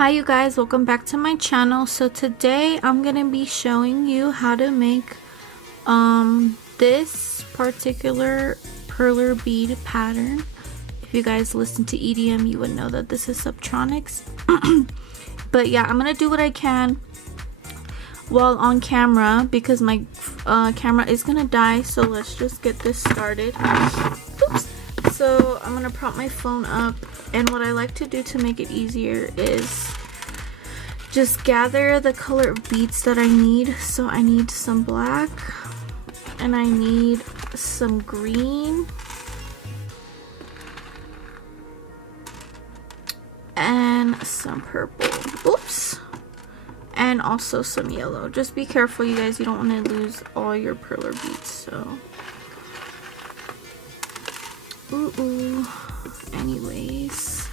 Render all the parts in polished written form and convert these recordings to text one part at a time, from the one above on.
Hi you guys, welcome back to my channel. So today I'm gonna be showing you how to make this particular perler bead pattern. If you guys listen to EDM, you would know that this is Subtronics. But yeah, I'm gonna do what I can while on camera because my camera is gonna die. So let's just get this started. Oops. So I'm gonna prop my phone up, and what I like to do to make it easier is just gather the color of beads that I need. So I need some black, and I need some green, and some purple. Oops. And also some yellow. Just be careful, you guys, you don't want to lose all your perler beads. So ooh. Anyways,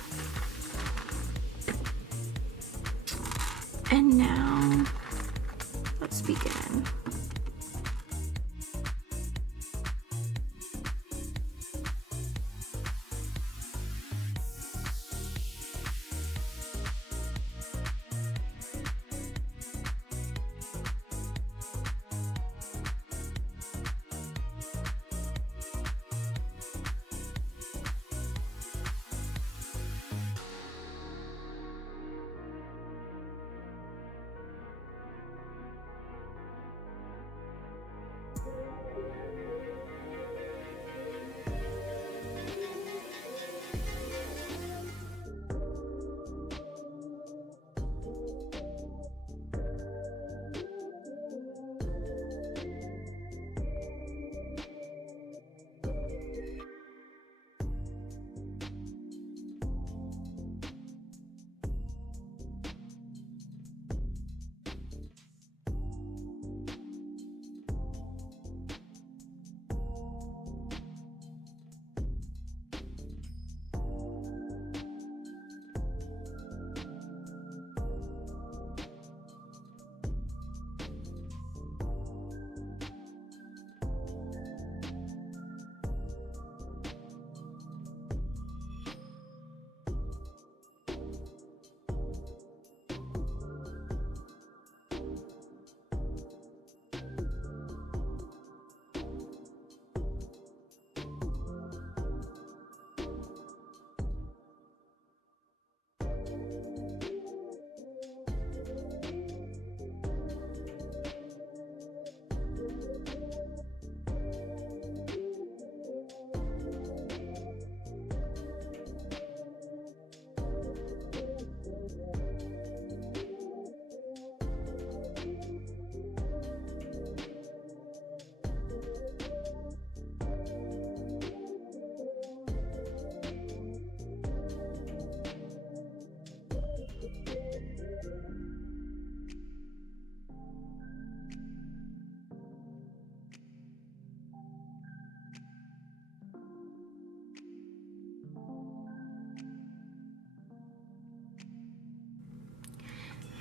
and now let's begin.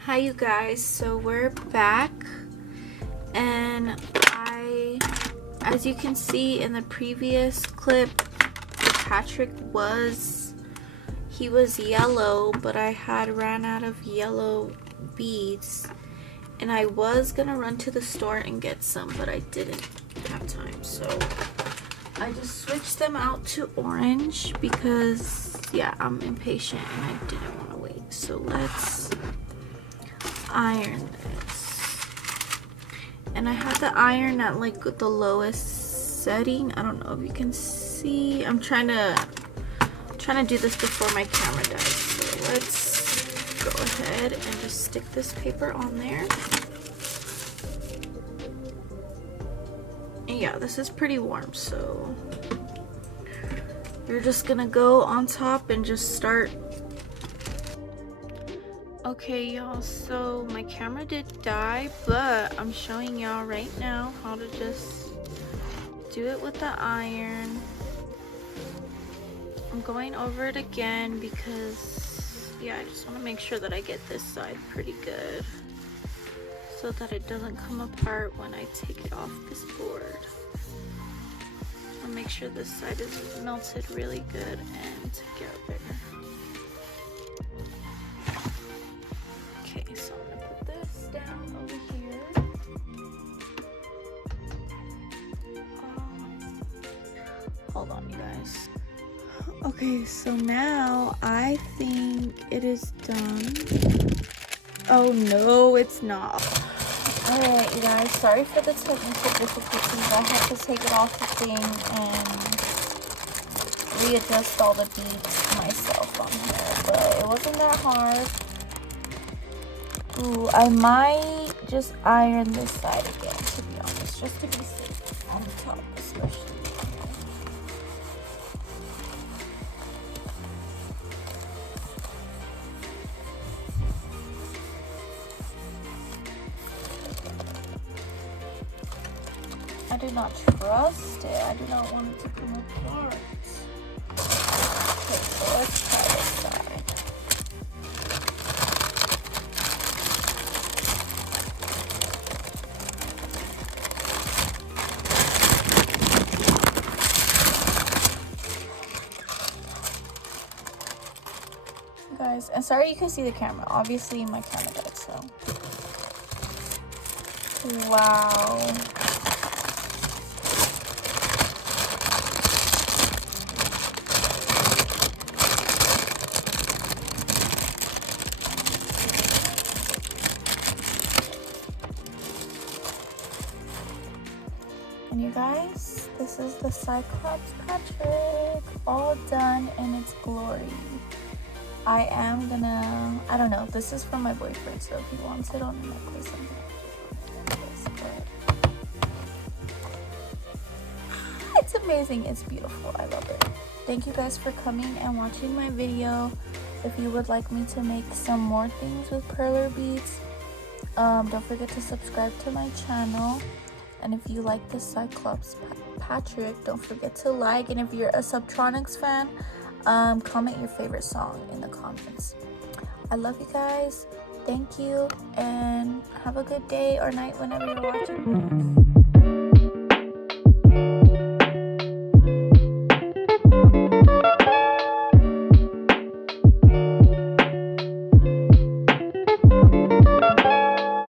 Hi you guys, so we're back, and as you can see in the previous clip, Patrick was yellow, but I had ran out of yellow beads, and I was gonna run to the store and get some, but I didn't have time, so I just switched them out to orange because yeah, I'm impatient and I didn't want to wait. So let's iron this, and I have the iron at like the lowest setting. I don't know if you can see. I'm trying to do this before my camera dies. So let's go ahead and just stick this paper on there. And yeah, this is pretty warm, so you're just gonna go on top and just start. Okay y'all, so my camera did die, but I'm showing y'all right now how to just do it with the iron. I'm going over it again because yeah, I just want to make sure that I get this side pretty good so that it doesn't come apart when I take it off this board. I'll make sure this side is melted really good and together. guys. Okay, so now I think it is done. Oh no, it's not. Alright, you guys, sorry for the technical difficulties. I had to take it off the thing and readjust all the beads myself on here, but it wasn't that hard. Ooh, I might just iron this side again, to be honest, just to be safe on top, especially. I do not trust it. I do not want it to come apart. Okay, so let's try this side. Guys, and sorry you can see the camera. Obviously my camera died, so. Wow. And you guys, this is the Cyclops Patrick, all done in its glory. I am gonna, I don't know, this is from my boyfriend, so if he wants it on the necklace, I'm gonna put it on the necklace, but it's amazing, it's beautiful, I love it. Thank you guys for coming and watching my video. If you would like me to make some more things with perler beads, don't forget to subscribe to my channel. And if you like the Cyclops Patrick, don't forget to like. And if you're a Subtronics fan, comment your favorite song in the comments. I love you guys. Thank you. And have a good day or night whenever you're watching this.